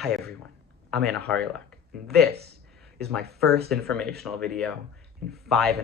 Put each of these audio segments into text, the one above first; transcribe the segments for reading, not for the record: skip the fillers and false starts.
Hi everyone, I'm Hawryluk, and this is my first informational video in 5.5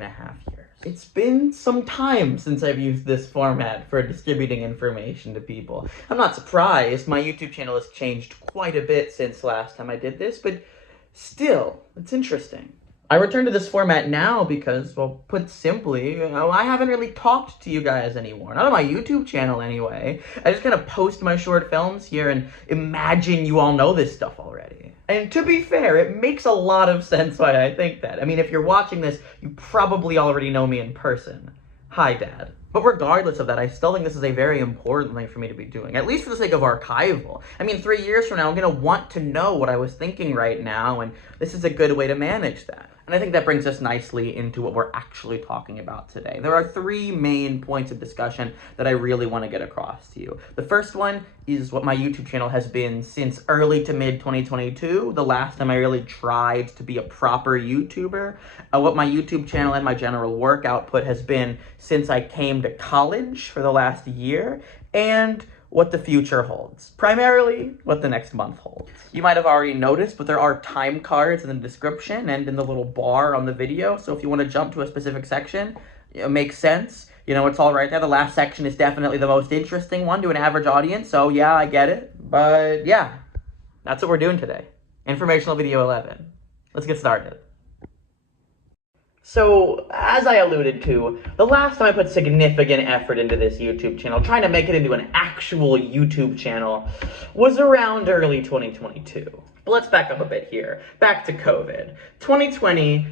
years. It's been some time since I've used this format for distributing information to people. I'm not surprised, my YouTube channel has changed quite a bit since last time I did this, but still, it's interesting. I return to this format now because, well, put simply, I haven't really talked to you guys anymore. Not on my YouTube channel, anyway. I just kind of post my short films here and imagine you all know this stuff already. And to be fair, it makes a lot of sense why I think that. I mean, if you're watching this, you probably already know me in person. Hi, Dad. But regardless of that, I still think this is a very important thing for me to be doing, at least for the sake of archival. I mean, 3 years from now, I'm going to want to know what I was thinking right now, and this is a good way to manage that. And I think that brings us nicely into what we're actually talking about today. There are 3 main points of discussion that I really want to get across to you. The first one is what my YouTube channel has been since early to mid 2022, the last time I really tried to be a proper YouTuber. What my YouTube channel and my general work output has been since I came to college for the last year, and what the future holds. Primarily, what the next month holds. You might have already noticed, but there are time cards in the description and in the little bar on the video, so if you want to jump to a specific section, it makes sense. You know, it's all right there. The last section is definitely the most interesting one to an average audience, so yeah, I get it. But yeah, that's what we're doing today. Informational video 11. Let's get started. So, as I alluded to, the last time I put significant effort into this YouTube channel, trying to make it into an actual YouTube channel, was around early 2022. But let's back up a bit here. Back to COVID. 2020,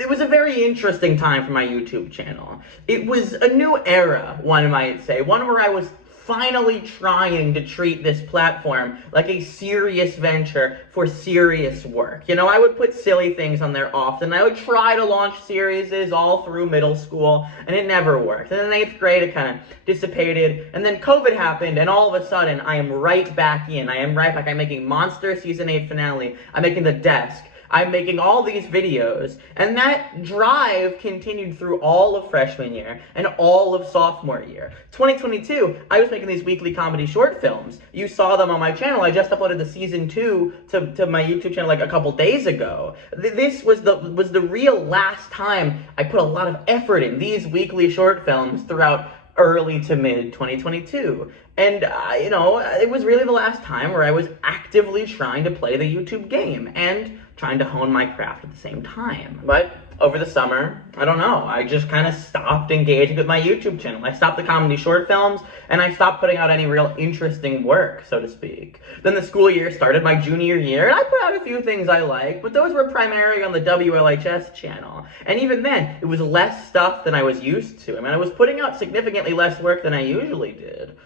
it was a very interesting time for my YouTube channel. It was a new era, one might say, one where I was finally trying to treat this platform like a serious venture for serious work. You know, I would put silly things on there often. I would try to launch series all through middle school, and it never worked. And in 8th grade, it kind of dissipated, and then COVID happened, and all of a sudden, I am right back in. I am right back. I'm making Monster Season 8 finale. I'm making The Desk. I'm making all these videos, and that drive continued through all of freshman year and all of sophomore year. 2022, I was making these weekly comedy short films. You saw them on my channel. I just uploaded the season 2 to my YouTube channel like a couple days ago. This was the real last time I put a lot of effort in these weekly short films throughout early to mid 2022. And, you know, it was really the last time where I was actively trying to play the YouTube game and trying to hone my craft at the same time. But over the summer, I don't know, I just kind of stopped engaging with my YouTube channel. I stopped the comedy short films, and I stopped putting out any real interesting work, so to speak. Then the school year started, my junior year, and I put out a few things I liked, but those were primarily on the WLHS channel. And even then, it was less stuff than I was used to. I mean, I was putting out significantly less work than I usually did.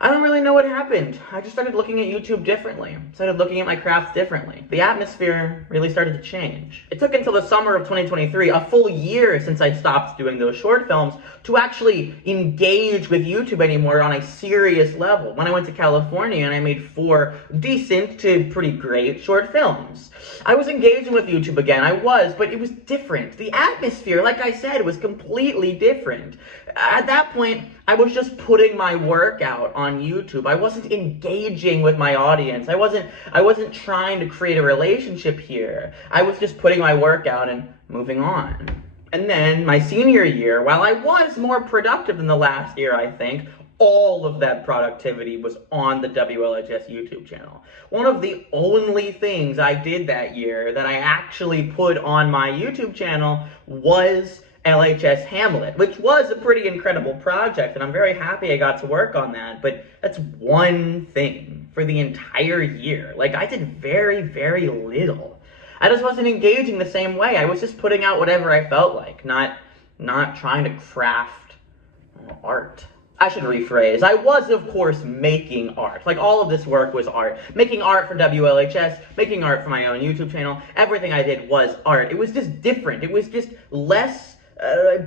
I don't really know what happened. I just started looking at YouTube differently. Started looking at my craft differently. The atmosphere really started to change. It took until the summer of 2023, a full year since I stopped doing those short films, to actually engage with YouTube anymore on a serious level. When I went to California and I made 4 decent to pretty great short films. I was engaging with YouTube again, but it was different. The atmosphere, like I said, was completely different. At that point, I was just putting my work out on YouTube. I wasn't engaging with my audience. I wasn't trying to create a relationship here. I was just putting my work out and moving on. And then my senior year, while I was more productive than the last year, I think, all of that productivity was on the WLHS YouTube channel. One of the only things I did that year that I actually put on my YouTube channel was LHS Hamlet, which was a pretty incredible project, and I'm very happy I got to work on that, but that's one thing for the entire year. Like, I did very, very little. I just wasn't engaging the same way. I was just putting out whatever I felt like, not trying to craft art. I should rephrase. I was, of course, making art. Like, all of this work was art. Making art for WLHS, making art for my own YouTube channel, everything I did was art. It was just different. It was just less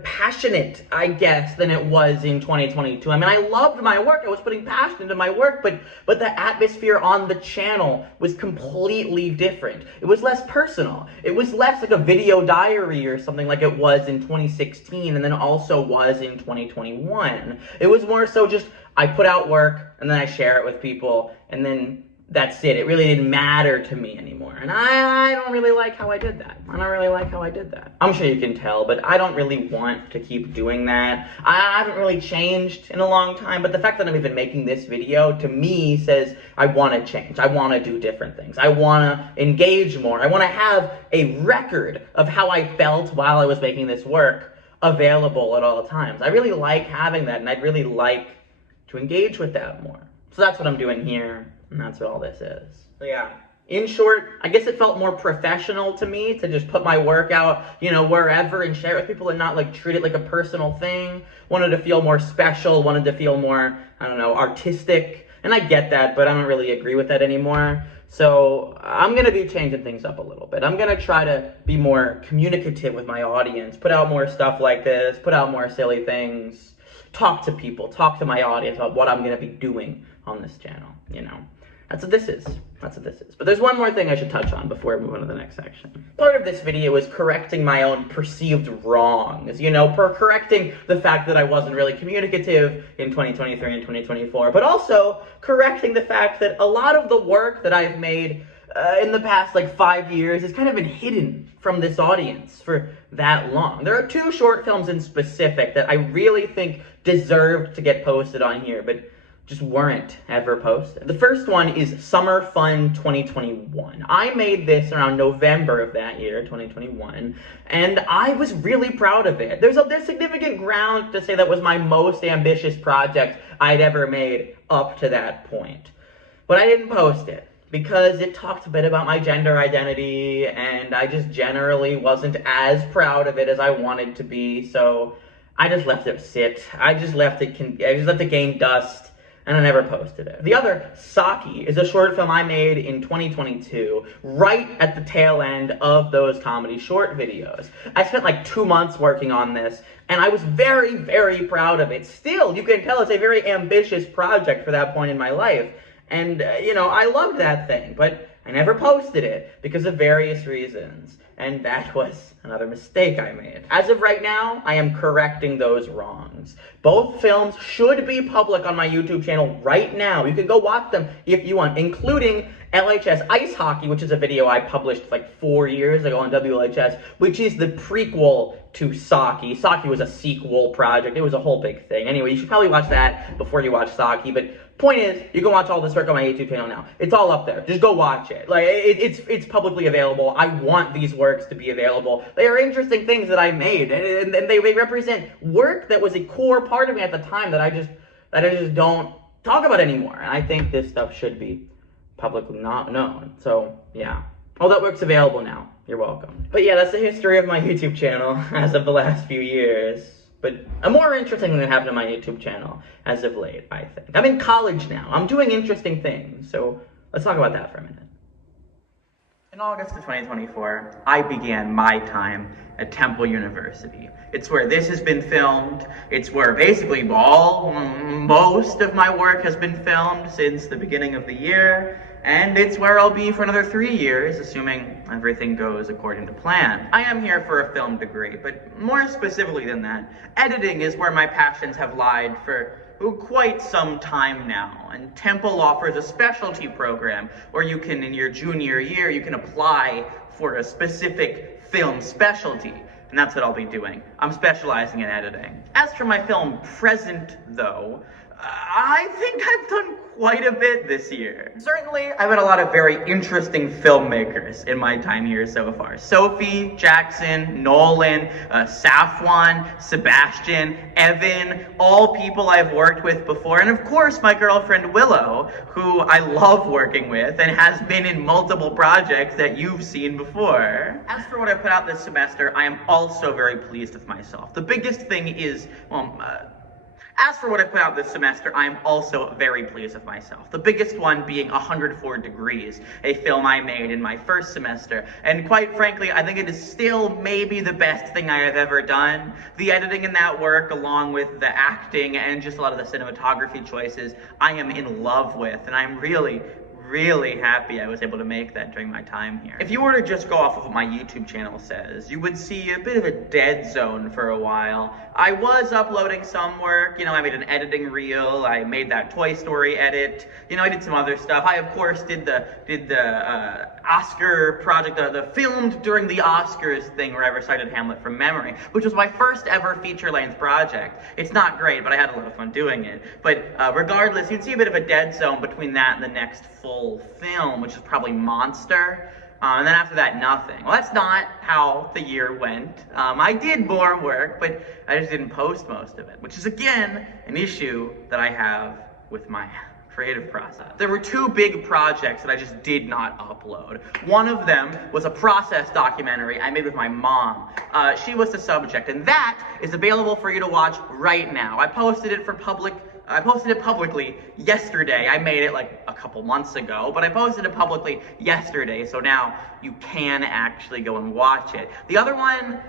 passionate, I guess, than it was in 2022. I mean, I loved my work. I was putting passion into my work, but the atmosphere on the channel was completely different. It was less personal. It was less like a video diary or something like it was in 2016 and then also was in 2021. It was more so just, I put out work and then I share it with people, and then that's it. It really didn't matter to me anymore. And I don't really like how I did that. I'm sure you can tell, but I don't really want to keep doing that. I haven't really changed in a long time, but the fact that I'm even making this video, to me, says I want to change. I want to do different things. I want to engage more. I want to have a record of how I felt while I was making this work available at all times. I really like having that, and I'd really like to engage with that more. So that's what I'm doing here. And that's what all this is. So yeah, in short, I guess it felt more professional to me to just put my work out, wherever and share it with people and not like treat it like a personal thing. Wanted to feel more special, wanted to feel more, artistic. And I get that, but I don't really agree with that anymore. So I'm going to be changing things up a little bit. I'm going to try to be more communicative with my audience, put out more stuff like this, put out more silly things, talk to people, talk to my audience about what I'm going to be doing on this channel, That's what this is. But there's one more thing I should touch on before we move on to the next section. Part of this video is correcting my own perceived wrongs, correcting the fact that I wasn't really communicative in 2023 and 2024, but also correcting the fact that a lot of the work that I've made in the past 5 years has kind of been hidden from this audience for that long. There are 2 short films in specific that I really think deserved to get posted on here, but just weren't ever posted. The first one is Summer Fun 2021. I made this around November of that year, 2021, and I was really proud of it. There's significant ground to say that was my most ambitious project I'd ever made up to that point. But I didn't post it because it talked a bit about my gender identity, and I just generally wasn't as proud of it as I wanted to be, so I just left it sit. I just let it gain dust, and I never posted it. The other, Saki, is a short film I made in 2022, right at the tail end of those comedy short videos. I spent 2 months working on this, and I was very, very proud of it. Still, you can tell it's a very ambitious project for that point in my life. And, I loved that thing, but I never posted it because of various reasons. And that was another mistake I made. As of right now, I am correcting those wrongs. Both films should be public on my YouTube channel right now. You can go watch them if you want, including LHS Ice Hockey, which is a video I published 4 years ago on WLHS, which is the prequel to Saki. Saki was a sequel project. It was a whole big thing. Anyway, you should probably watch that before you watch Saki, but point is, you can watch all this work on my YouTube channel now. It's all up there. Just go watch it. It's publicly available. I want these works to be available. They are interesting things that I made, and they represent work that was a core part of me at the time that I just don't talk about anymore. And I think this stuff should be publicly not known. So, yeah. All that work's available now. You're welcome. But yeah, that's the history of my YouTube channel as of the last few years. But a more interesting thing that happened on my YouTube channel as of late, I think. I'm in college now. I'm doing interesting things. So let's talk about that for a minute. In August of 2024, I began my time at Temple University. It's where this has been filmed. It's where basically most of my work has been filmed since the beginning of the year. And it's where I'll be for another 3 years, assuming everything goes according to plan. I am here for a film degree, but more specifically than that, editing is where my passions have lied for quite some time now. And Temple offers a specialty program where you can, in your junior year, you can apply for a specific film specialty. And that's what I'll be doing. I'm specializing in editing. As for my film present, though, I think I've done quite a bit this year. Certainly, I've had a lot of very interesting filmmakers in my time here so far. Sophie, Jackson, Nolan, Safwan, Sebastian, Evan, all people I've worked with before. And of course, my girlfriend Willow, who I love working with and has been in multiple projects that you've seen before. As for what I've put out this semester, I am also very pleased with myself. The biggest thing is, as for what I put out this semester, I am also very pleased with myself. The biggest one being 104 Degrees, a film I made in my first semester. And quite frankly, I think it is still maybe the best thing I have ever done. The editing in that work, along with the acting and just a lot of the cinematography choices, I am in love with. And I'm really, really happy I was able to make that during my time here. If you were to just go off of what my YouTube channel says, you would see a bit of a dead zone for a while. I was uploading some work, I made an editing reel, I made that Toy Story edit, I did some other stuff. I, of course, did the Oscar project, the filmed during the Oscars thing where I recited Hamlet from memory, which was my first ever feature-length project. It's not great, but I had a lot of fun doing it. But regardless, you'd see a bit of a dead zone between that and the next full film, which is probably Monster. And then after that, nothing. Well, that's not how the year went. I did more work, but I just didn't post most of it, which is, again, an issue that I have with my creative process. There were two big projects that I just did not upload. One of them was a process documentary I made with my mom. She was the subject, and that is available for you to watch right now. I posted it publicly yesterday. I made it like a couple months ago, but I posted it publicly yesterday, so now you can actually go and watch it. The other one,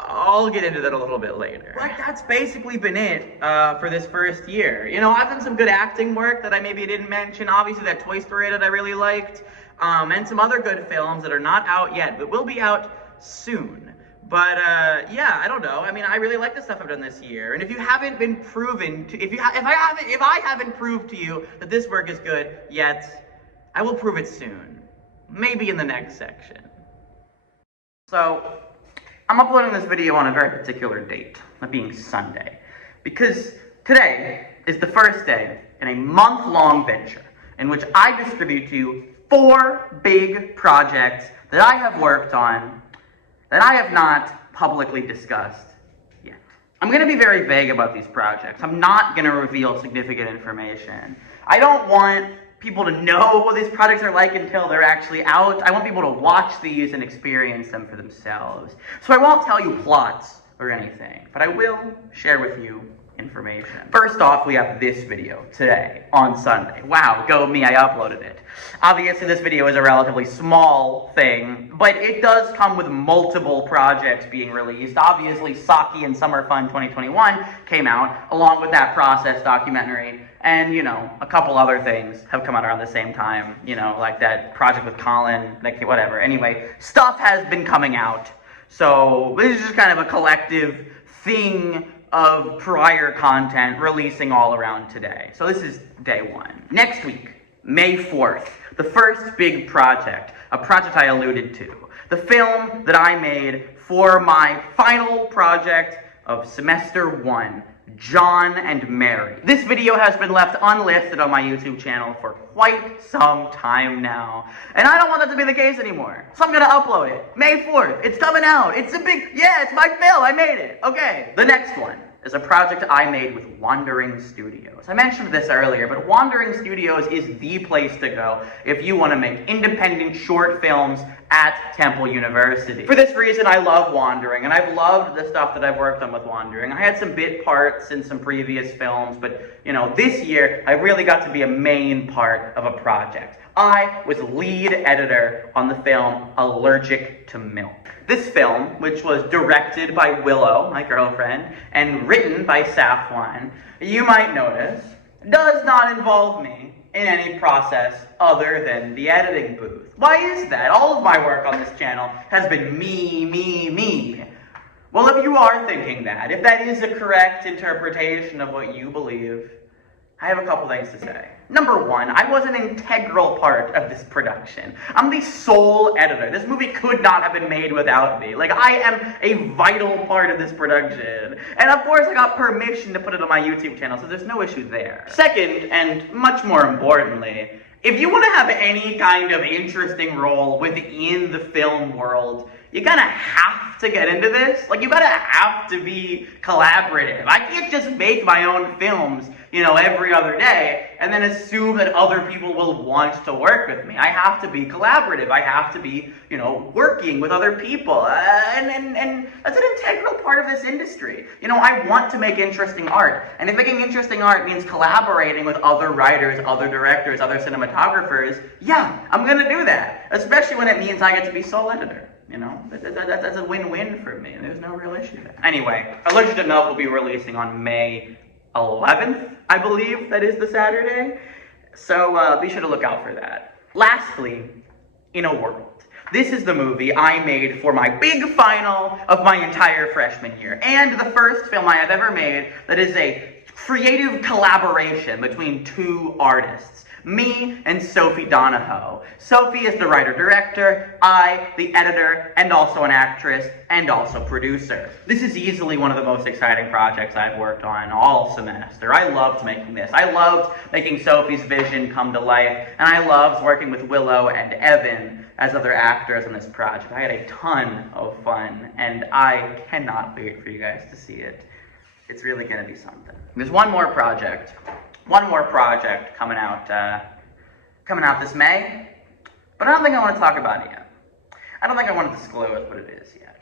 I'll get into that a little bit later. But that's basically been it for this first year. I've done some good acting work that I maybe didn't mention. Obviously, that Toy Story that I really liked, and some other good films that are not out yet, but will be out soon. But yeah, I don't know. I really like the stuff I've done this year. And if you haven't been proven to, if I haven't proved to you that this work is good yet, I will prove it soon. Maybe in the next section. So, I'm uploading this video on a very particular date, that being Sunday, because today is the first day in a month-long venture in which I distribute to you 4 big projects that I have worked on that I have not publicly discussed yet. I'm going to be very vague about these projects. I'm not going to reveal significant information. I don't want people to know what these projects are like until they're actually out. I want people to watch these and experience them for themselves. So I won't tell you plots or anything, but I will share with you information. First off, we have this video today on Sunday. Wow, go me, I uploaded it. Obviously, this video is a relatively small thing, but it does come with multiple projects being released. Obviously, Saki and Summer Fun 2021 came out, along with that process documentary, and, a couple other things have come out around the same time, like that project with Colin, whatever. Anyway, stuff has been coming out, so this is just kind of a collective thing of prior content releasing all around today. So this is day 1. Next week, May 4th, the first big project, a project I alluded to. The film that I made for my final project of semester 1, John and Mary. This video has been left unlisted on my YouTube channel for quite some time now, and I don't want that to be the case anymore. So I'm gonna upload it. May 4th, it's coming out. It's it's my film, I made it. Okay, the next one is a project I made with Wandering Studios. I mentioned this earlier, but Wandering Studios is the place to go if you want to make independent short films at Temple University. For this reason, I love Wandering, and I've loved the stuff that I've worked on with Wandering. I had some bit parts in some previous films, but, this year, I really got to be a main part of a project. I was lead editor on the film Allergic to Milk. This film, which was directed by Willow, my girlfriend, and written by Safwan, you might notice, does not involve me in any process other than the editing booth. Why is that? All of my work on this channel has been me. Well, if you are thinking that, if that is a correct interpretation of what you believe, I have a couple things to say. Number 1, I was an integral part of this production. I'm the sole editor. This movie could not have been made without me. I am a vital part of this production. And of course, I got permission to put it on my YouTube channel, so there's no issue there. Second, and much more importantly, if you want to have any kind of interesting role within the film world, you gotta have to get into this. You gotta have to be collaborative. I can't just make my own films, every other day, and then assume that other people will want to work with me. I have to be collaborative. I have to be, working with other people. And that's an integral part of this industry. I want to make interesting art. And if making interesting art means collaborating with other writers, other directors, other cinematographers, yeah, I'm gonna do that. Especially when it means I get to be sole editor. That's a win-win for me. There's no real issue there. Anyway, Allergic to Milk will be releasing on May 11th, I believe. That is the Saturday. So be sure to look out for that. Lastly, In a World. This is the movie I made for my big final of my entire freshman year, and the first film I have ever made that is a creative collaboration between two artists, me and Sophie Donahoe. Sophie is the writer-director, I, the editor, and also an actress, and also producer. This is easily one of the most exciting projects I've worked on all semester. I loved making this. I loved making Sophie's vision come to life, and I loved working with Willow and Evan as other actors on this project. I had a ton of fun, and I cannot wait for you guys to see it. It's really gonna be something. There's one more project coming out this May, but I don't think I want to talk about it yet. I don't think I want to disclose what it is yet.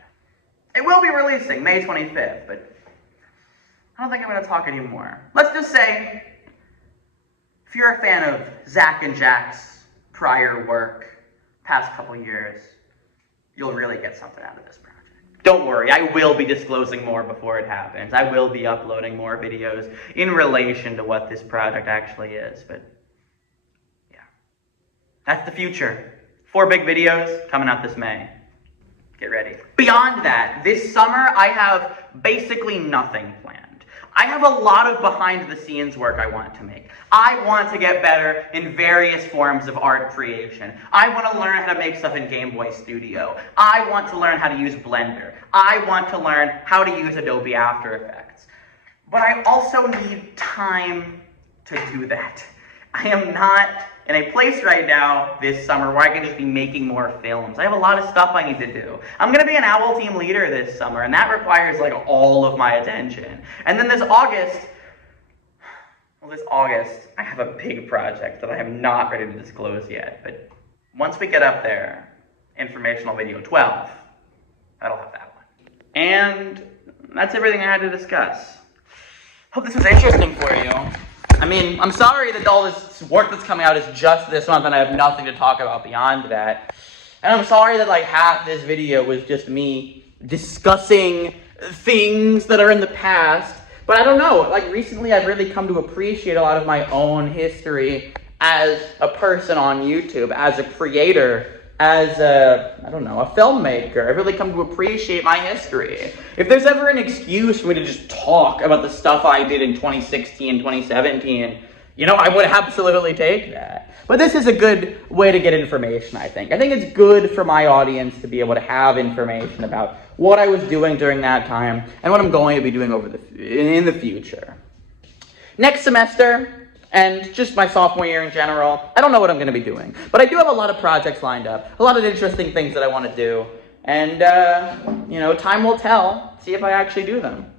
It will be releasing May 25th, but I don't think I'm going to talk anymore. Let's just say, if you're a fan of Zach and Jack's prior work, past couple years, you'll really get something out of this project. Don't worry, I will be disclosing more before it happens. I will be uploading more videos in relation to what this project actually is, but yeah. That's the future. 4 big videos coming out this May. Get ready. Beyond that, this summer I have basically nothing planned. I have a lot of behind-the-scenes work I want to make. I want to get better in various forms of art creation. I want to learn how to make stuff in Game Boy Studio. I want to learn how to use Blender. I want to learn how to use Adobe After Effects. But I also need time to do that. I am not in a place right now this summer where I can just be making more films. I have a lot of stuff I need to do. I'm going to be an Owl team leader this summer, and that requires like all of my attention. And then this August, I have a big project that I am not ready to disclose yet. But once we get up there, informational video 12, that'll have that one. And that's everything I had to discuss. Hope this was interesting for you. I mean, I'm sorry that all this work that's coming out is just this month and I have nothing to talk about beyond that. And I'm sorry that like half this video was just me discussing things that are in the past. But I don't know, like recently I've really come to appreciate a lot of my own history as a person on YouTube, as a creator, as a filmmaker. I've really come to appreciate my history. If there's ever an excuse for me to just talk about the stuff I did in 2016, 2017, I would absolutely take that. But this is a good way to get information, I think. I think it's good for my audience to be able to have information about what I was doing during that time and what I'm going to be doing in the future. Next semester, and just my sophomore year in general, I don't know what I'm going to be doing. But I do have a lot of projects lined up, a lot of interesting things that I want to do. And, time will tell, see if I actually do them.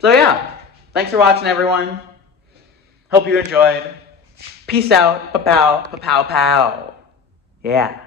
So yeah, thanks for watching, everyone. Hope you enjoyed. Peace out. Pa-pow. Pa-pow-pow. Yeah.